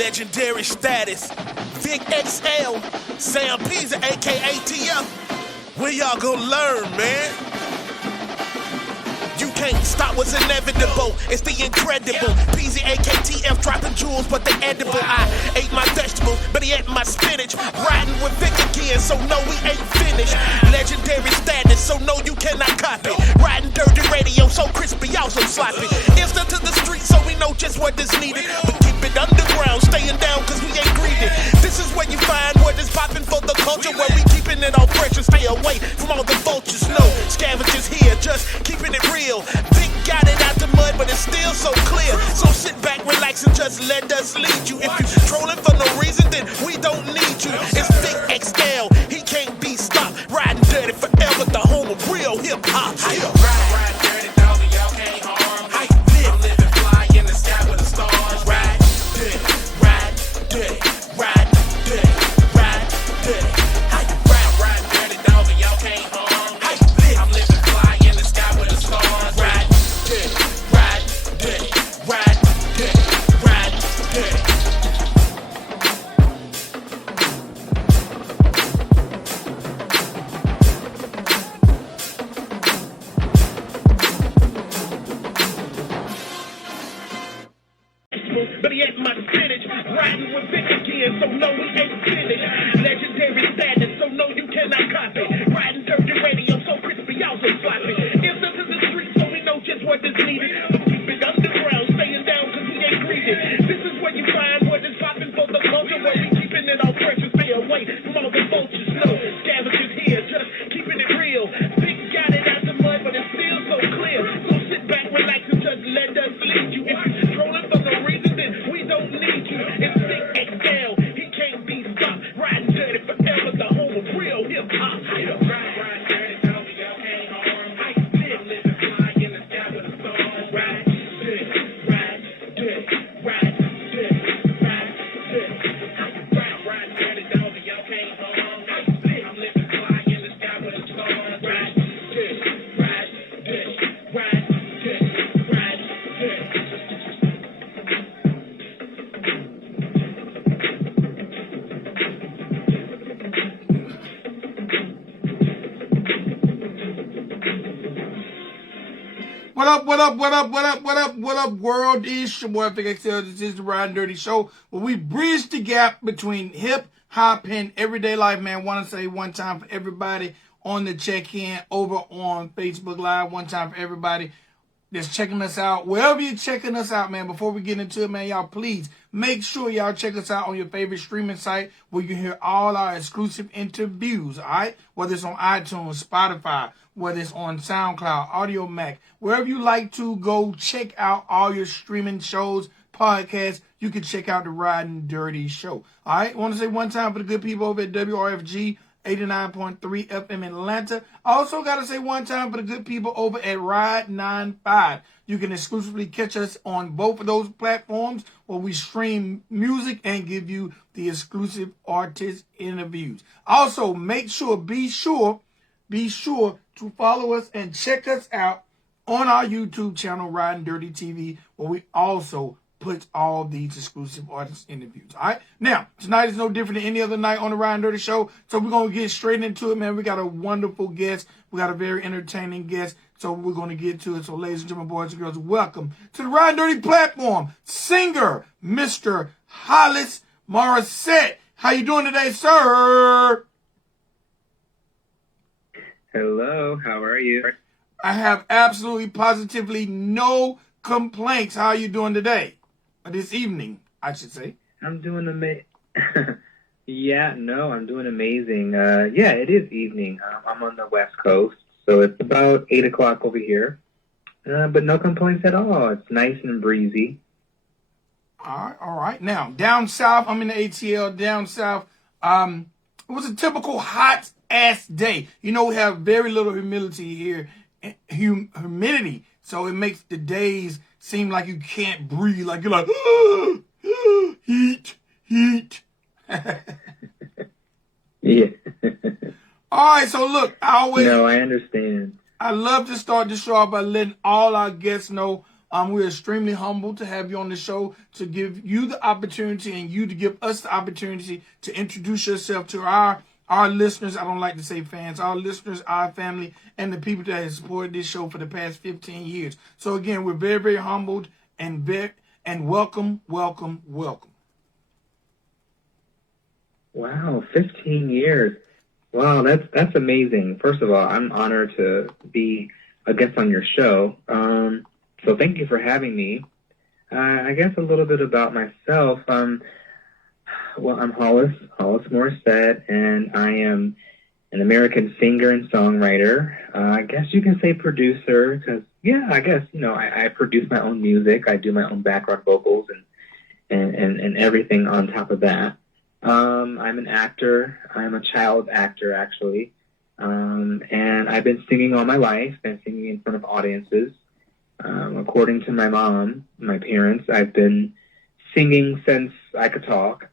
Legendary status. Vic XL, Sam P's aka TF. Where y'all gonna learn, man? You can't stop what's inevitable. It's the incredible. PZ AKTF dropping jewels, but they edible. I ate my vegetables, but he ate my spinach. Riding with Vic again, so no, we ain't finished. Legendary status, so no, you cannot copy. Riding dirty radio, so crispy, also sloppy. Instant to the street, so we know just what is needed. But keep it underground, staying down, cause we ain't greedy. This is where you find what is popping for the culture, where we keeping it all fresh and stay away from all the vultures. No scavengers here, just keeping it real. Vic got it out the mud, but it's still so clear. So sit back, relax, and just let us lead you. If you trolling for no reason, then we don't need you. It's Vic XL, he can't be stopped. Riding dirty forever, the home of real hip hop. Ride dirty, dog, and y'all can't harm me. I'm living fly in the sky with the stars. Ride dirty, ride dirty, ride dirty, ride dirty. Ride dirty, dog, and y'all can't harm me. I'm living fly in the sky with the stars. Ride dirty, ride dirty, ride dirty, ride dirty. But he ain't my spinach. Riding with Vic again, so no, we ain't finished. Legendary status, so no, you cannot copy. Riding dirty radio, so crispy, also sloppy. Instant to the street, so we know just what is needed. But keep it underground, staying down, cause we ain't greedy. This is where you find what is popping for the culture, where we keeping it all fresh and stay away from all the vultures. No scavengers here, just keeping it real. Vic got it out the mud, but it's still so clear. So sit back, relax, and just let us lead you. If you trolling for no reason, then we don't need you. It's Vic XL, he can't be stopped. Riding dirty forever, the home of real hip hop. Ride dirty, dog, y'all can't harm me. I'm living fly in the sky with the stars. Ride dirty, ride dirty, ride dirty, ride dirty. Ride dirty, dog, y'all can't harm me. I'm living fly in the sky with the stars. Ride dirty, ride dirty, ride dirty, ride dirty. What up, what up, what up, what up, what up, what up, world? It's your boy, Vic XL. This is the Riding Dirty Show, where we bridge the gap between hip hop and everyday life, man. Want to say one time for everybody on the check-in over on Facebook Live. One time for everybody that's checking us out. Wherever you're checking us out, man, before we get into it, man, y'all, please make sure y'all check us out on your favorite streaming site where you can hear all our exclusive interviews, all right? Whether it's on iTunes, Spotify, whether it's on SoundCloud, Audio Mac, wherever you like to go check out all your streaming shows, podcasts, you can check out the Riding Dirty Show. All right? I want to say one time for the good people over at WRFG 89.3 FM in Atlanta. I also got to say one time for the good people over at Ride 95. You can exclusively catch us on both of those platforms where we stream music and give you the exclusive artist interviews. Also, be sure to follow us and check us out on our YouTube channel, Riding Dirty TV, where we also put all these exclusive artist interviews. All right. Now, tonight is no different than any other night on the Riding Dirty Show. So we're going to get straight into it, man. We got a wonderful guest. We got a very entertaining guest. So we're going to get to it. So ladies and gentlemen, boys and girls, welcome to the Riding Dirty platform, singer, Mr. Hollis Morrisette. How you doing today, sir? Hello, how are you? I have absolutely positively no complaints. How are you doing today? Or this evening, I should say. I'm doing amazing. I'm doing amazing. It is evening. I'm on the West Coast, so it's about 8 o'clock over here. But no complaints at all. It's nice and breezy. All right. Now, down south, I'm in the ATL, down south. It was a typical hot-ass day. You know, we have very little humidity here. Humidity. So it makes the days seem like you can't breathe. Like you're like, heat. Yeah. All right, so look, No, I understand. I love to start the show off by letting all our guests know We're extremely humbled to have you on the show, to give you the opportunity and you to give us the opportunity to introduce yourself to our listeners. I don't like to say fans, our listeners, our family, and the people that have supported this show for the past 15 years. So again, we're very, very humbled and welcome. Wow, 15 years. Wow, that's amazing. First of all, I'm honored to be a guest on your show. So thank you for having me. I guess a little bit about myself. Well, I'm Hollis Morrisette, and I am an American singer and songwriter. I guess you can say producer, because, yeah, I guess, I produce my own music. I do my own background vocals and everything on top of that. I'm an actor. I'm a child actor, actually. And I've been singing all my life, been singing in front of audiences. According to my mom, my parents, I've been singing since I could talk.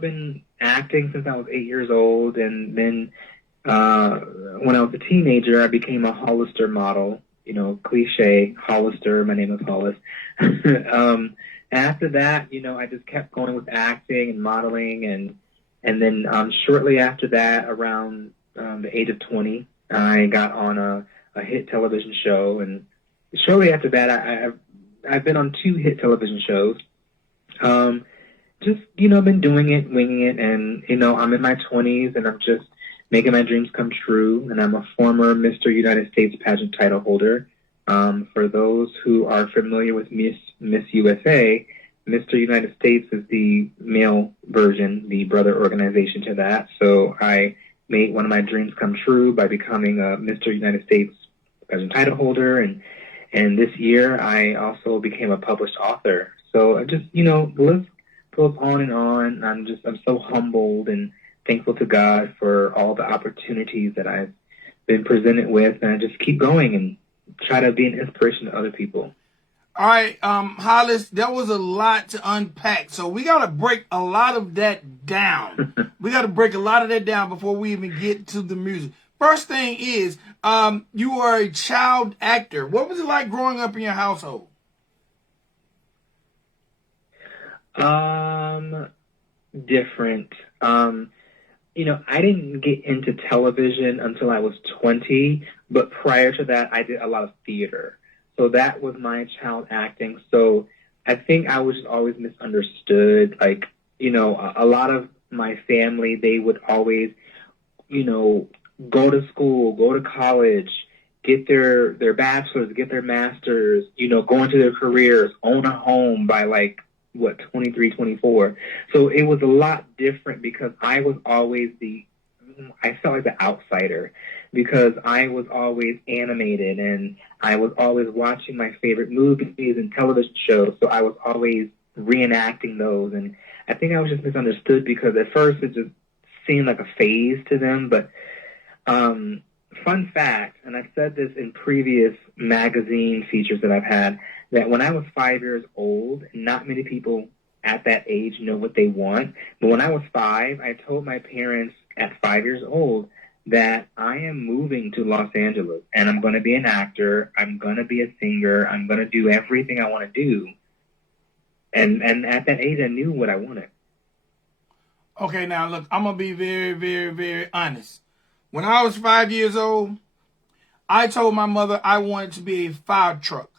Been acting since I was 8 years old. And then when I was a teenager, I became a Hollister model. Cliche, Hollister, my name is Hollis. After that, I just kept going with acting and modeling. And then shortly after that, around the age of 20, I got on a hit television show. And shortly after that, I've been on 2 hit television shows. Been doing it, winging it, and, I'm in my 20s, and I'm just making my dreams come true, and I'm a former Mr.U.S pageant title holder. For those who are familiar with Miss.U.S, Mr.U.S is the male version, the brother organization to that, so I made one of my dreams come true by becoming a Mr.U.S pageant title holder, and this year I also became a published author. So I just, the list goes on and on. I'm so humbled and thankful to God for all the opportunities that I've been presented with, and I just keep going and try to be an inspiration to other people. All right, Hollis, that was a lot to unpack. So we got to break a lot of that down. Before we even get to the music. First thing is, you are a child actor. What was it like growing up in your household? Different. I didn't get into television until I was 20, but prior to that, I did a lot of theater. So that was my child acting. So I think I was just always misunderstood. Like, a lot of my family, they would always, go to school, go to college, get their bachelor's, get their master's, go into their careers, own a home by 23, 24. So it was a lot different because I was always I felt like the outsider because I was always animated and I was always watching my favorite movies and television shows. So I was always reenacting those. And I think I was just misunderstood because at first it just seemed like a phase to them. But fun fact, and I've said this in previous magazine features that I've had, that when I was 5 years old, not many people at that age know what they want. But when I was 5, I told my parents at 5 years old that I am moving to Los Angeles and I'm going to be an actor. I'm going to be a singer. I'm going to do everything I want to do. And at that age, I knew what I wanted. Okay, now look, I'm going to be very, very, very honest. When I was 5 years old, I told my mother I wanted to be a fire truck.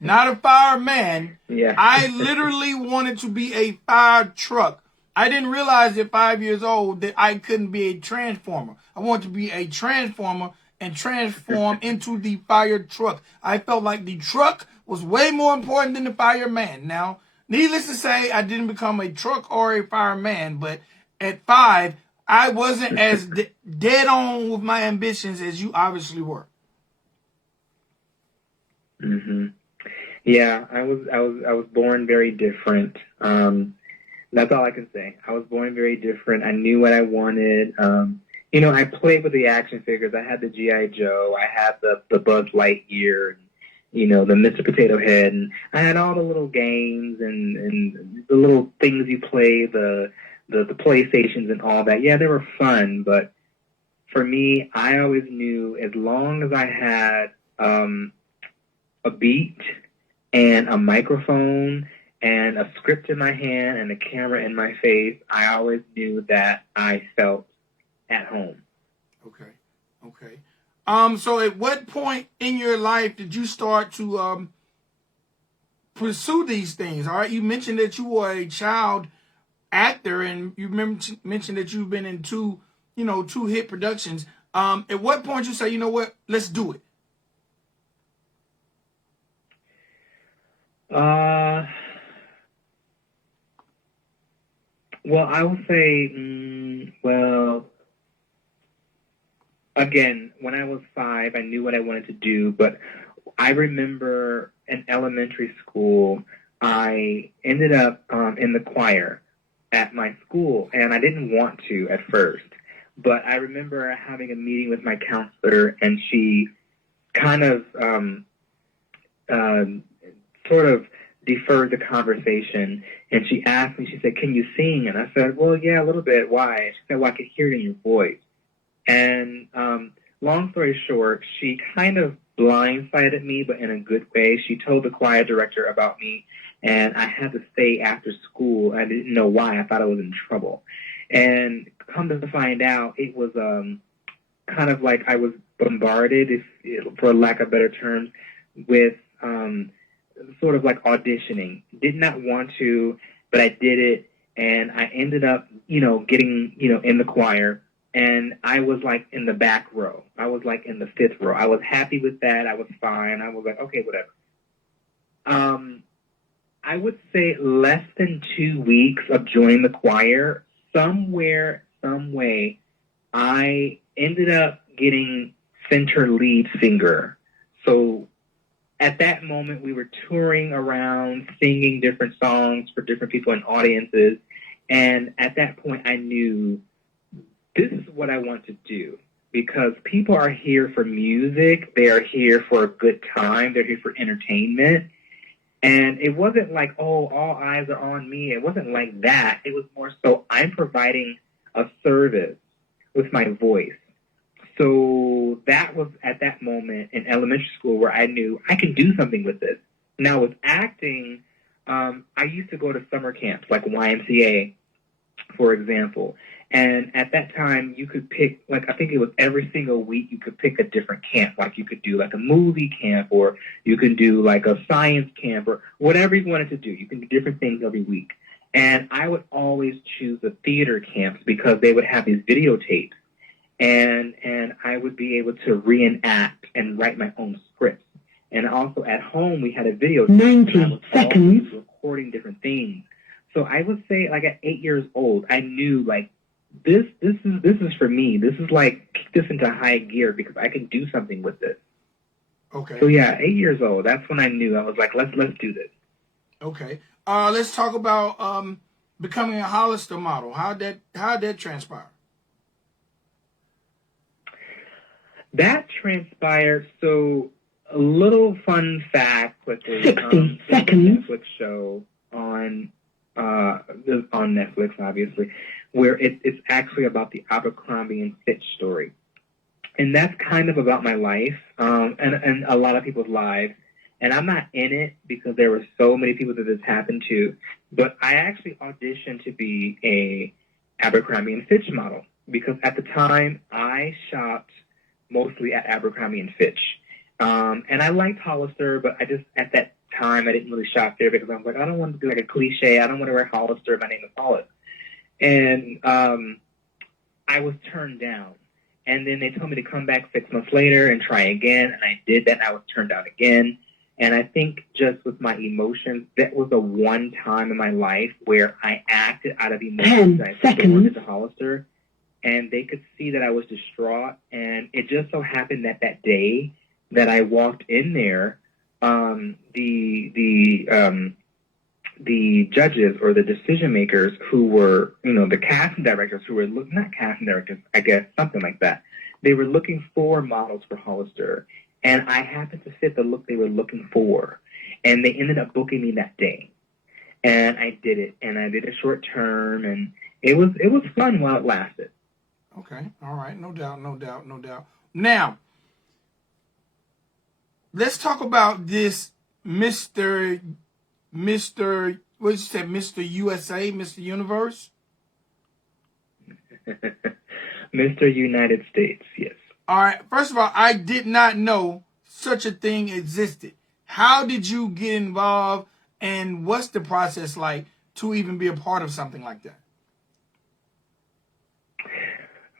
Not a fireman. Yeah. I literally wanted to be a fire truck. I didn't realize at 5 years old that I couldn't be a transformer. I wanted to be a transformer and transform into the fire truck. I felt like the truck was way more important than the fireman. Now, needless to say, I didn't become a truck or a fireman, but at 5, I wasn't as dead on with my ambitions as you obviously were. Mm-hmm. Yeah, I was born very different. That's all I can say. I was born very different. I knew what I wanted. I played with the action figures. I had the G.I. Joe. I had the Buzz Lightyear, the Mr. Potato Head, and I had all the little games and the little things you play, the PlayStations and all that. Yeah, they were fun, but for me, I always knew as long as I had a beat and a microphone and a script in my hand and a camera in my face, I always knew that I felt at home. Okay. So at what point in your life did you start to pursue these things? All right, you mentioned that you were a child actor, and you mentioned that you've been in two hit productions. At what point you say, you know what, let's do it? Well, I would say, again, when I was 5, I knew what I wanted to do, but I remember in elementary school, I ended up in the choir at my school, and I didn't want to at first, but I remember having a meeting with my counselor, and she kind of sort of deferred the conversation, and she asked me, she said, "Can you sing?" And I said, "Well, yeah, a little bit." "Why?" She said, "Well, I could hear it in your voice." And long story short, she kind of blindsided me, but in a good way. She told the choir director about me, and I had to stay after school. I didn't know why. I thought I was in trouble. And come to find out, it was kind of like I was bombarded, for lack of better terms, with sort of like auditioning. Did not want to, but I did it, and I ended up, getting, in the choir, and I was like in the back row. I was like in the 5th row. I was happy with that. I was fine. I was like, okay, whatever. I would say less than 2 weeks of joining the choir, somewhere, some way, I ended up getting center lead singer. So at that moment, we were touring around, singing different songs for different people in audiences. And at that point, I knew this is what I want to do, because people are here for music. They are here for a good time. They're here for entertainment. And it wasn't like, oh, all eyes are on me. It wasn't like that. It was more so I'm providing a service with my voice. So that was at that moment in elementary school where I knew I can do something with this. Now with acting, I used to go to summer camps like YMCA, for example. And at that time, you could pick, like, I think it was every single week you could pick a different camp. Like, you could do, like, a movie camp, or you can do, like, a science camp, or whatever you wanted to do. You can do different things every week. And I would always choose the theater camps because they would have these videotapes. And I would be able to reenact and write my own scripts. And also at home, we had a videotape. 90 seconds. Recording different things. So I would say, like, at 8 years old, I knew, like, this is for me. This is like, kick this into high gear because I can do something with this. Okay. So yeah, 8 years old. That's when I knew. I was like, let's do this. Okay. Let's talk about becoming a Hollister model. How'd that transpire? That transpired. So a little fun fact with the 60 seconds. Netflix show on Netflix, obviously, where it's actually about the Abercrombie and Fitch story. And that's kind of about my life, and a lot of people's lives. And I'm not in it because there were so many people that this happened to, but I actually auditioned to be a Abercrombie and Fitch model because at the time I shopped mostly at Abercrombie and Fitch. And I liked Hollister, but at that time I didn't really shop there because I was like, I don't want to be like a cliche. I don't want to wear Hollister. My name is Hollis. And I was turned down. And then they told me to come back 6 months later and try again. And I did that. And I was turned down again. And I think just with my emotions, that was the one time in my life where I acted out of emotions. 10 seconds. To Hollister. And they could see that I was distraught. And it just so happened that day that I walked in there, the judges or the decision makers who were, the casting directors who were not casting directors, I guess, something like that. They were looking for models for Hollister, and I happened to fit the look they were looking for, and they ended up booking me that day, and I did it, and I did a short term, and it was fun while it lasted. Okay. All right. No doubt. No doubt. No doubt. Now, let's talk about this Mr. What did you say? Mr. USA, Mr. Universe? Mr. United States, yes. All right. First of all, I did not know such a thing existed. How did you get involved, and what's the process like to even be a part of something like that?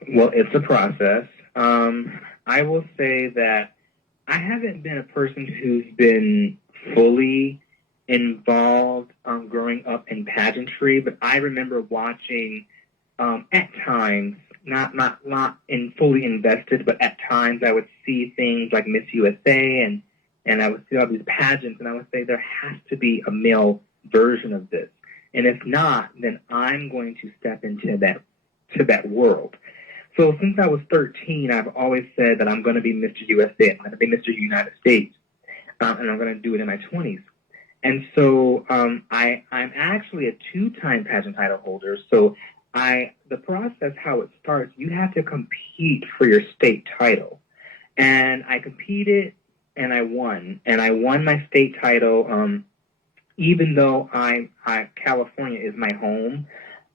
Well, it's a process. I will say that I haven't been a person who's been fully involved growing up in pageantry, but I remember watching at times, not in fully invested, but at times I would see things like Miss USA and I would see all these pageants, and I would say there has to be a male version of this, and if not, then I'm going to step into that world. So since I was 13, I've always said that I'm going to be Mr. USA, I'm going to be Mr. United States, and I'm going to do it in my 20s. And so I'm actually a two-time pageant title holder. So the process, how it starts, you have to compete for your state title. And I competed, and I won. And I won my state title, even though California is my home.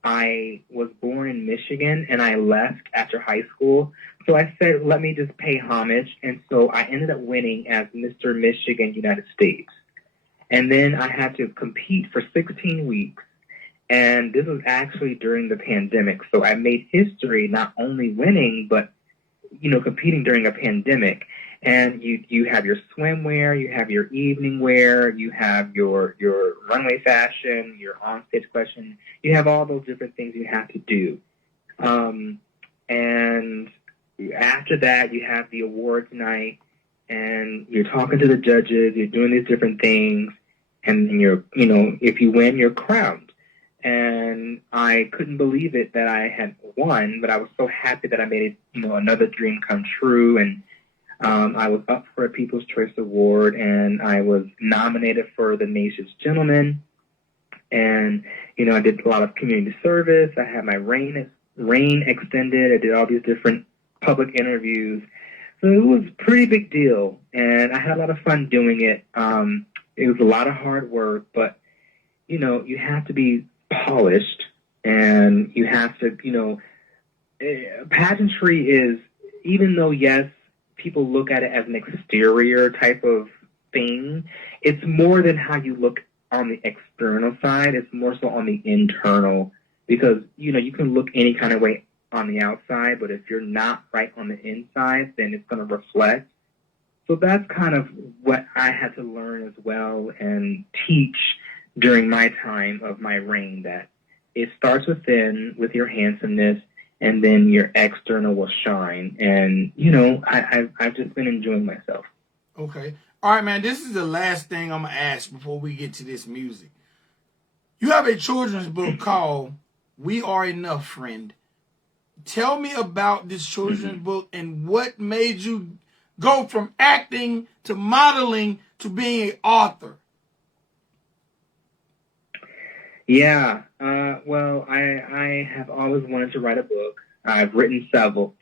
I was born in Michigan, and I left after high school. So I said, let me just pay homage. And so I ended up winning as Mr. Michigan United States. And then I had to compete for 16 weeks. And this was actually during the pandemic. So I made history not only winning, but, competing during a pandemic. And you have your swimwear, you have your evening wear, you have your runway fashion, your onstage question. You have all those different things you have to do. And after that, you have the awards night, and you're talking to the judges, you're doing these different things, and if you win, you're crowned. And I couldn't believe it that I had won, but I was so happy that I made it, another dream come true. And I was up for a People's Choice Award, and I was nominated for the Nation's Gentleman. And, I did a lot of community service. I had my reign extended. I did all these different public interviews. So it was a pretty big deal, and I had a lot of fun doing it. It was a lot of hard work, but, you have to be polished, and you have to, pageantry is, even though, yes, people look at it as an exterior type of thing, it's more than how you look on the external side. It's more so on the internal, because, you can look any kind of way on the outside, but if you're not right on the inside, then it's going to reflect. So that's kind of what I had to learn as well and teach during my time of my reign, that it starts within with your handsomeness, and then your external will shine. And, I've just been enjoying myself. Okay. All right, man, this is the last thing I'm going to ask before we get to this music. You have a children's book called We Are Enough, Friend. Tell me about this children's book and what made you go from acting to modeling to being an author. Yeah, well, I have always wanted to write a book. I've written several,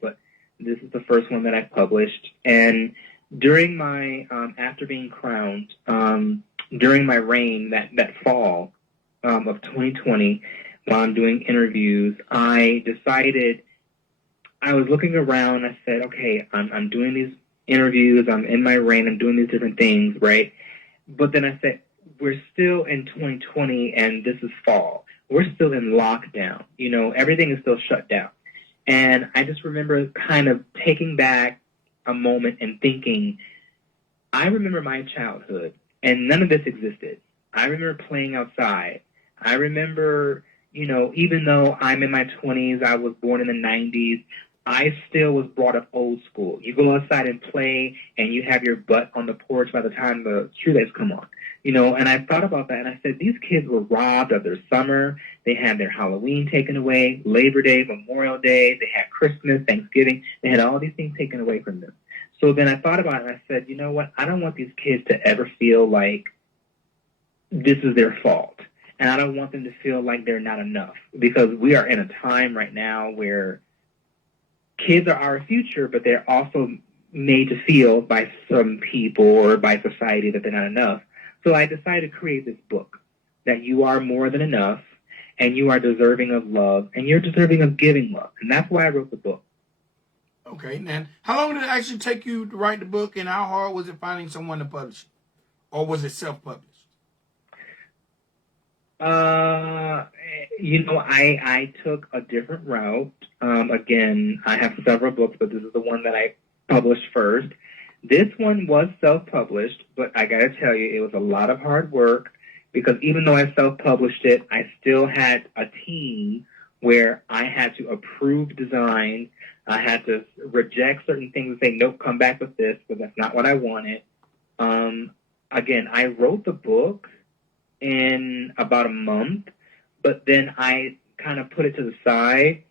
but this is the first one that I published. And during my, after being crowned, during my reign, that fall of 2020, while I'm doing interviews, I decided, I was looking around, I said, okay, I'm doing these interviews, I'm in my reign, I'm doing these different things, right? But then I said, we're still in 2020, and this is fall. We're still in lockdown. Everything is still shut down. And I just remember kind of taking back a moment and thinking, I remember my childhood, and none of this existed. I remember playing outside. I remember, even though I'm in my 20s, I was born in the 90s, I still was brought up old school. You go outside and play, and you have your butt on the porch by the time the streetlights come on. And I thought about that, and I said, these kids were robbed of their summer. They had their Halloween taken away, Labor Day, Memorial Day. They had Christmas, Thanksgiving. They had all these things taken away from them. So then I thought about it, and I said, you know what? I don't want these kids to ever feel like this is their fault. And I don't want them to feel like they're not enough, because we are in a time right now where kids are our future, but they're also made to feel by some people or by society that they're not enough. So I decided to create this book, that you are more than enough, and you are deserving of love, and you're deserving of giving love. And that's why I wrote the book. Okay, and how long did it actually take you to write the book, and how hard was it finding someone to publish it? Or was it self-published? I took a different route. Again, I have several books, but this is the one that I published first. This one was self-published, but I gotta tell you, it was a lot of hard work, because even though I self-published it, I still had a team where I had to approve design. I had to reject certain things and say, nope, come back with this, but that's not what I wanted. Again, I wrote the book in about a month, but then I kind of put it to the side.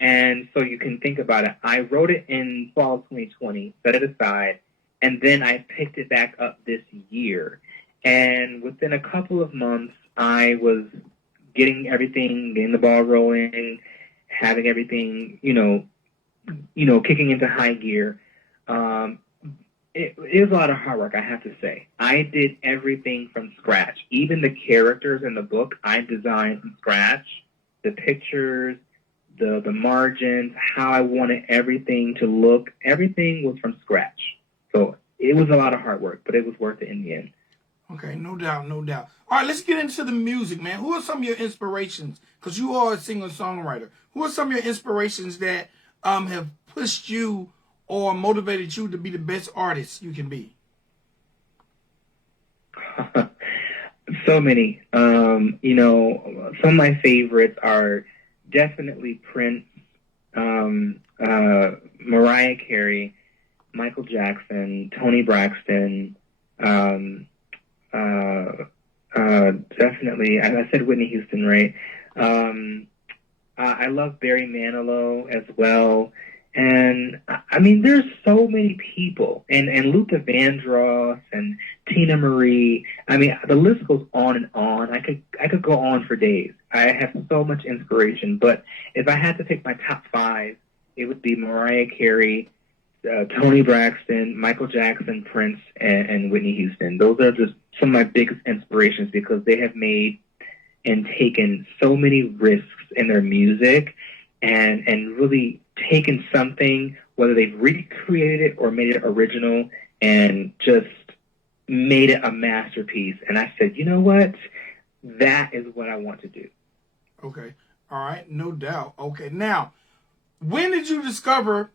And so you can think about it. I wrote it in fall of 2020, set it aside, and then I picked it back up this year. And within a couple of months, I was getting the ball rolling, having everything, kicking into high gear. It was a lot of hard work, I have to say. I did everything from scratch. Even the characters in the book, I designed from scratch. The pictures, the margins, how I wanted everything to look, everything was from scratch. So it was a lot of hard work, but it was worth it in the end. Okay, no doubt, no doubt. All right, let's get into the music, man. Who are some of your inspirations? Because you are a singer-songwriter. Who are some of your inspirations that have pushed you or motivated you to be the best artist you can be? So many. Some of my favorites are definitely Prince, Mariah Carey, Michael Jackson, Toni Braxton, definitely, I said Whitney Houston, right? I love Barry Manilow as well. And I mean, there's so many people, and Luther Vandross and Tina Marie. I mean, the list goes on and on. I could go on for days. I have so much inspiration. But if I had to pick my top 5, it would be Mariah Carey, Toni Braxton, Michael Jackson, Prince, and Whitney Houston. Those are just some of my biggest inspirations, because they have made and taken so many risks in their music, and really taken something, whether they've recreated it or made it original, and just made it a masterpiece. And I said, you know what? That is what I want to do. Okay. All right. No doubt. Okay. Now, when did you discover,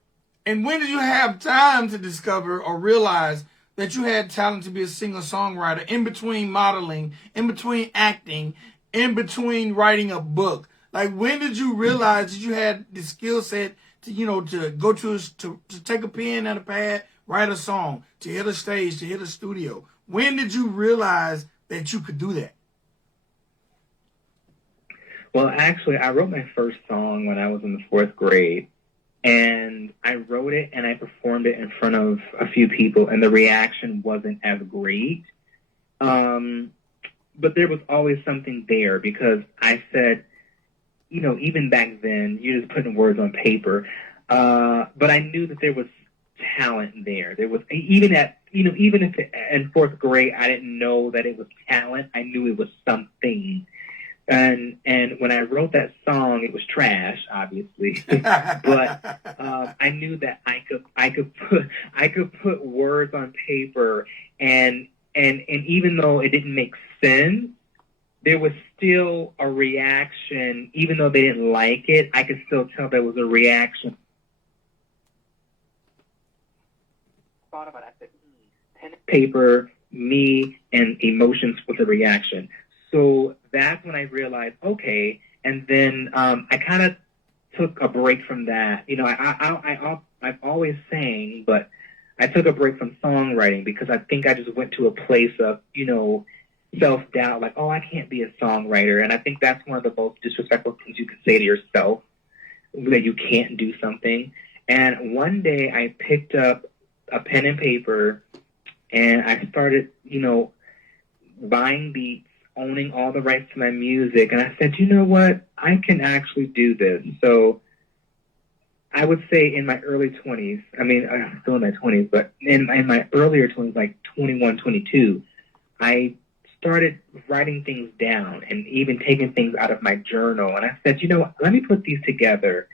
and when did you have time to discover or realize that you had talent to be a singer-songwriter, in between modeling, in between acting, in between writing a book? Like, when did you realize that you had the skill set to go to take a pen and a pad, write a song, to hit a stage, to hit a studio? When did you realize that you could do that? Well, actually, I wrote my first song when I was in the 4th grade. And I wrote it and I performed it in front of a few people, and the reaction wasn't as great. But there was always something there, because I said, even back then, you're just putting words on paper. But I knew that there was talent there. There was, even if in 4th grade I didn't know that it was talent, I knew it was something. And when I wrote that song, it was trash, obviously. But I knew that I could put words on paper, and even though it didn't make sense, there was still a reaction. Even though they didn't like it, I could still tell there was a reaction. Thought about it. I said, pen and paper, me, and emotions with a reaction. So that's when I realized, okay. And then I kind of took a break from that. I've always sang, but I took a break from songwriting, because I think I just went to a place of, self-doubt, like, oh, I can't be a songwriter. And I think that's one of the most disrespectful things you can say to yourself, that you can't do something. And one day I picked up a pen and paper, and I started, buying beats, owning all the rights to my music. And I said, you know what? I can actually do this. So I would say in my early 20s, I mean, I'm still in my 20s, but in my earlier 20s, like 21, 22, I started writing things down and even taking things out of my journal. And I said, you know what, let me put these together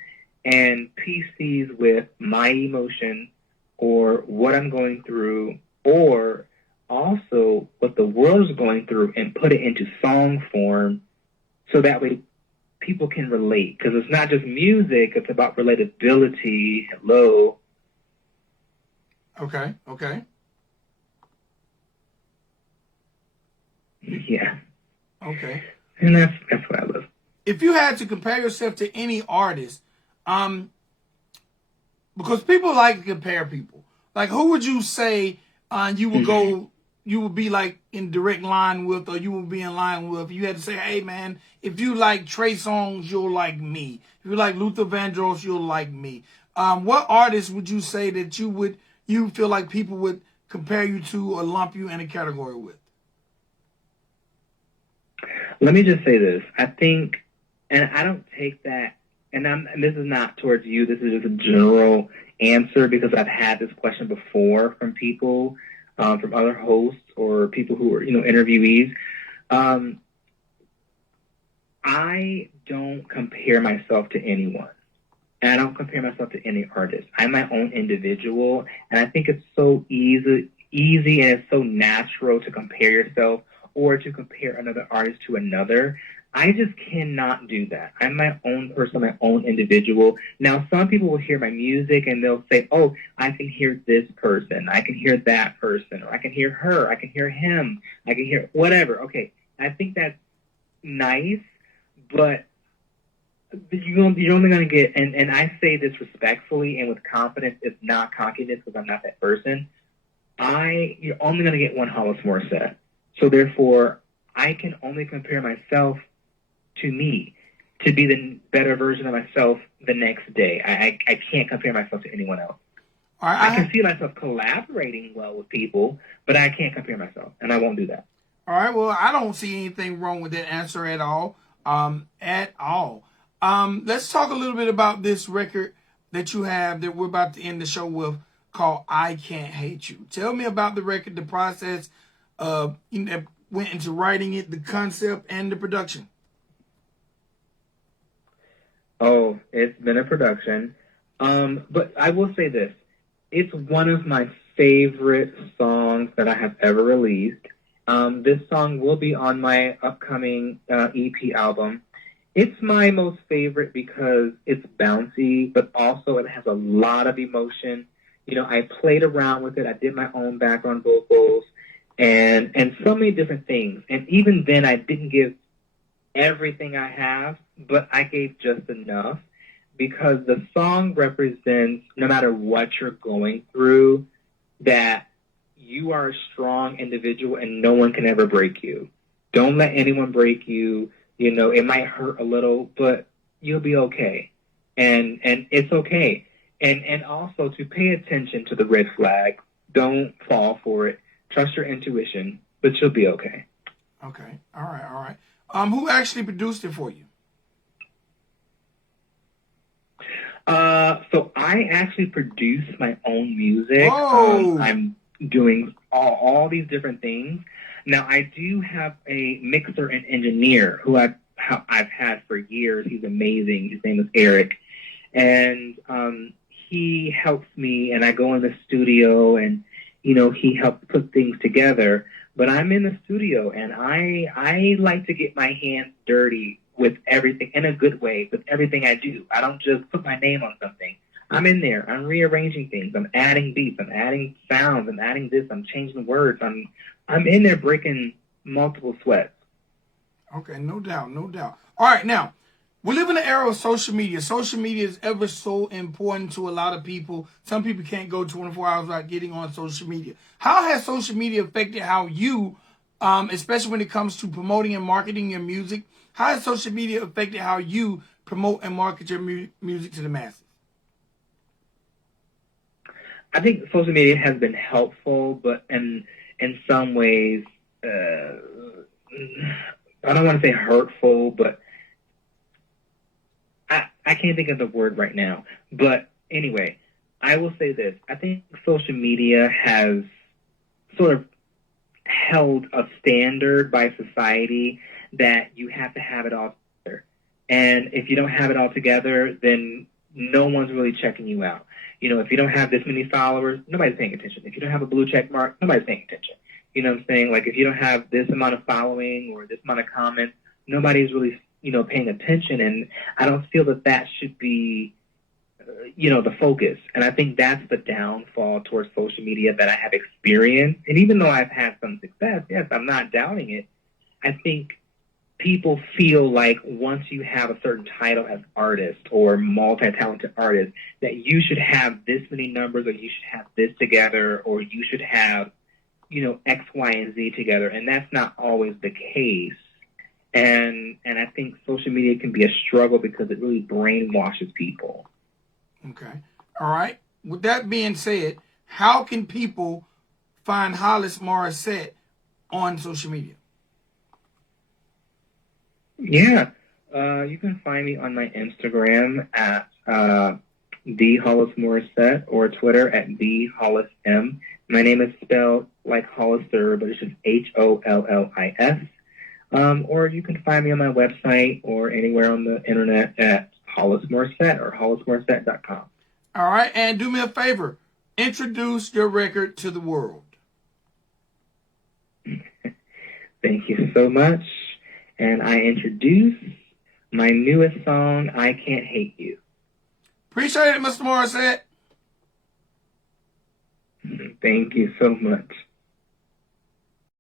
and piece these with my emotion or what I'm going through or also what the world is going through and put it into song form so that way people can relate. Because it's not just music, it's about relatability. Hello. Okay, okay. Yeah. Okay. And that's what I love. If you had to compare yourself to any artist, because people like to compare people, like who would you say you would go, you would be like in direct line with, or you would be in line with? You had to say, hey man, if you like Trey Songz, you'll like me. If you like Luther Vandross, you'll like me. What artist would you say that you feel like people would compare you to or lump you in a category with? Let me just say this. I think, and I don't take that, and this is not towards you, this is just a general answer because I've had this question before from people, from other hosts or people who are, interviewees. I don't compare myself to anyone. And I don't compare myself to any artist. I'm my own individual, and I think it's so easy and it's so natural to compare yourself or to compare another artist to another. I just cannot do that. I'm my own person, my own individual. Now, some people will hear my music and they'll say, oh, I can hear this person, I can hear that person, or I can hear her, I can hear him, I can hear whatever. Okay, I think that's nice, but you're only going to get, and I say this respectfully and with confidence, it's not cockiness because I'm not that person. You're only going to get one Hollis Morrisette. So therefore, I can only compare myself to me to be the better version of myself the next day. I can't compare myself to anyone else. All right, I can see myself collaborating well with people, but I can't compare myself, and I won't do that. All right, well, I don't see anything wrong with that answer at all. At all. Let's talk a little bit about this record that you have that we're about to end the show with called I Can't Hate You. Tell me about the record, the process that went into writing it, the concept, and the production. Oh, it's been a production. But I will say this. It's one of my favorite songs that I have ever released. This song will be on my upcoming EP album. It's my most favorite because it's bouncy, but also it has a lot of emotion. I played around with it. I did my own background vocals and so many different things. And even then, I didn't give everything I have, but I gave just enough because the song represents, no matter what you're going through, that you are a strong individual and no one can ever break you. Don't let anyone break you. It might hurt a little, but you'll be okay. And it's okay. And also to pay attention to the red flag. Don't fall for it. Trust your intuition, but you'll be okay. Okay. All right. Who actually produced it for you? So I actually produce my own music. Oh. I'm doing all these different things. Now, I do have a mixer and engineer who I've had for years. He's amazing. His name is Eric. And he helps me, and I go in the studio, and, he helps put things together. But I'm in the studio, and I like to get my hands dirty with everything, in a good way, with everything I do. I don't just put my name on something. I'm in there. I'm rearranging things. I'm adding beats. I'm adding sounds. I'm adding this. I'm changing words. I'm in there breaking multiple sweats. Okay, no doubt. All right, now, we live in an era of social media. Social media is ever so important to a lot of people. Some people can't go 24 hours without getting on social media. How has social media affected how you, especially when it comes to promoting and marketing your music, how has social media affected how you promote and market your music to the masses? I think social media has been helpful, but in some ways, I don't want to say hurtful, but I can't think of the word right now. But anyway, I will say this. I think social media has sort of held a standard by society that you have to have it all together. And if you don't have it all together, then no one's really checking you out. You know, if you don't have this many followers, nobody's paying attention. If you don't have a blue check mark, nobody's paying attention. You know what I'm saying? Like, if you don't have this amount of following or this amount of comments, nobody's really, paying attention. And I don't feel that that should be, the focus. And I think that's the downfall towards social media that I have experienced. And even though I've had some success, yes, I'm not doubting it. I think people feel like once you have a certain title as artist or multi-talented artist, that you should have this many numbers, or you should have this together, or you should have, X, Y, and Z together. And that's not always the case. And I think social media can be a struggle because it really brainwashes people. Okay. All right. With that being said, how can people find Hollis Morrisette on social media? Yeah. You can find me on my Instagram at the Hollis Morrisette, or Twitter at the Hollis M. My name is spelled like Hollister, but it's just Hollis. Or you can find me on my website or anywhere on the internet at Hollis Morrisette or hollismorrisette.com. All right. And do me a favor. Introduce your record to the world. Thank you so much. And I introduce my newest song, I Can't Hate You. Appreciate it, Mr. Morrisette. Thank you so much.